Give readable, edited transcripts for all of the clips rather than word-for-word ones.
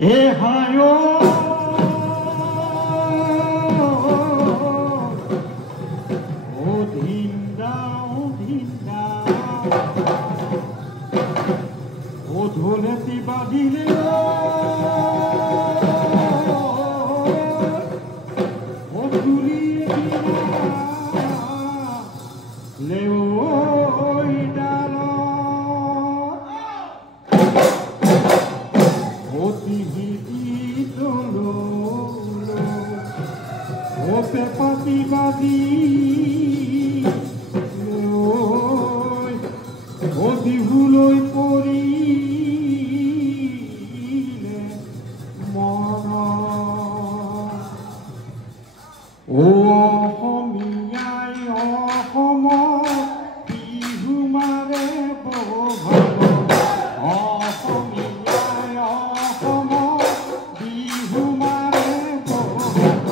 এ হায় ও ধিন্দা ও ধুলেতি বাজিলে ও তুলিয়ে লেও ডাল পেপাতি বাজি ও বিহুলৈ পৰিলে মন ও অসমীয়াই অসমৰ বিহু মাৰে বহাগ অসমীয়াই অসমৰ বিহু মাৰে বহাগ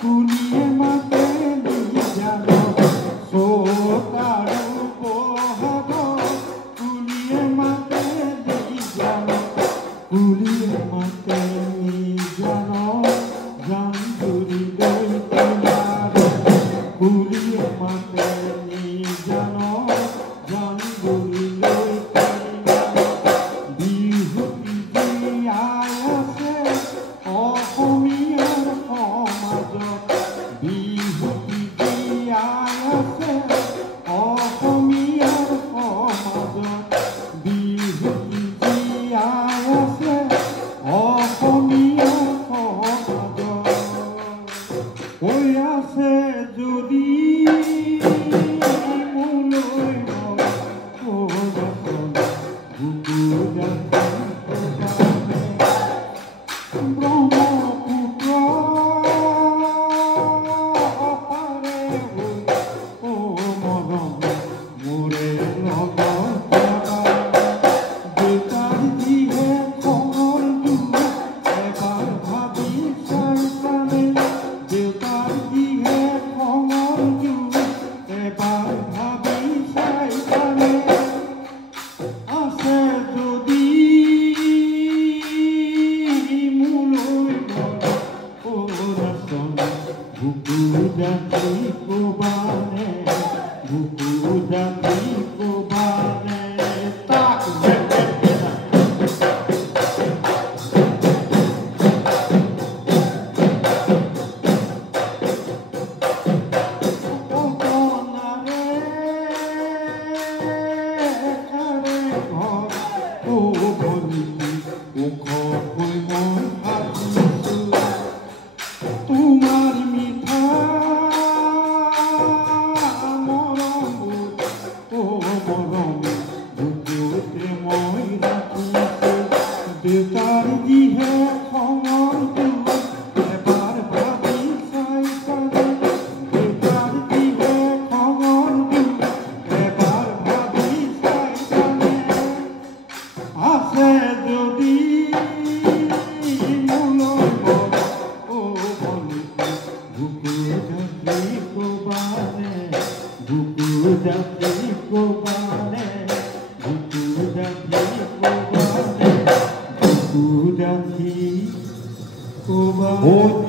কুলিয়ে মাতে নিজান চোতাৰো বহাগ কুলিয়ে মাতে নিজান কুলিয়ে মাতে নিজান জান জুৰি লৈ তোমাৰ কুলিয়ে মাতে নিজান জান জুৰি লৈ বিহু জীয়াই আছে অসমীয়াৰ সমাজত বিহু জীয়াই আছে অসমীয়াৰ সমাজত বিহু জীয়াই আছে অসমীয়াৰ সমাজত হৈ আছে যদি মোলৈ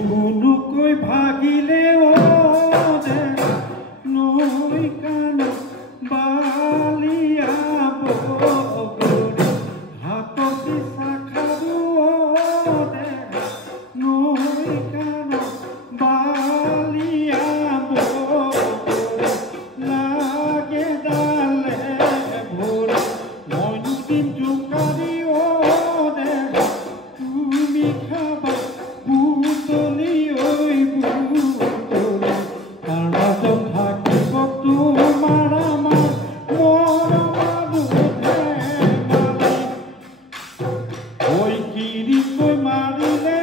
ধুনুকৈ ভাগিলে নৈ কাণ বালিয়া বগৰী হাতী শাখাৰো নৈ কাণ বালিয়া বগৰী লাগে ডালে ভৰি মইনো দিন জোকাৰি তুমি খাবা বুটলি ঐ বুটলি তাৰ মাজত থাকিব তোমাৰ আমাৰ ঐ কিৰিকৈ মাৰিলে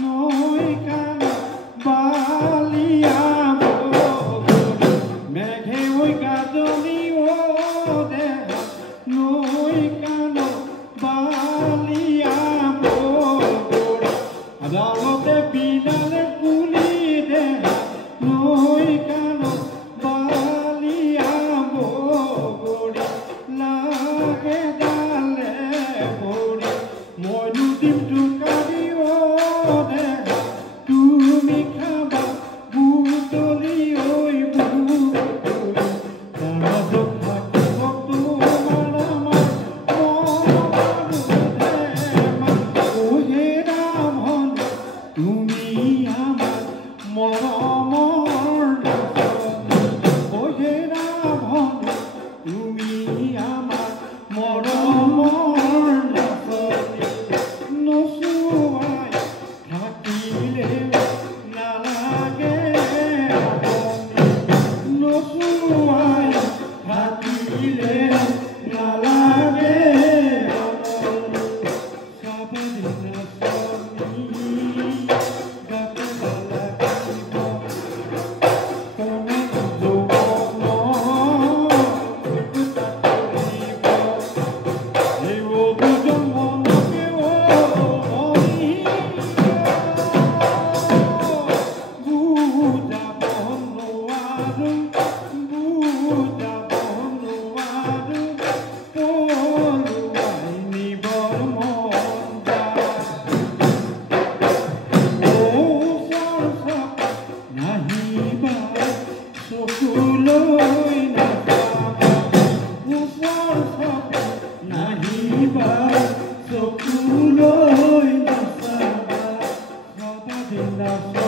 নৈ কাণ বালিয়া বগৰী মেঘে ঐ গাজনি নৈ কাণ বালিয়া বগৰী আদালতে বিনালে পুলি নৈ কাণ বালিয়া বগৰী না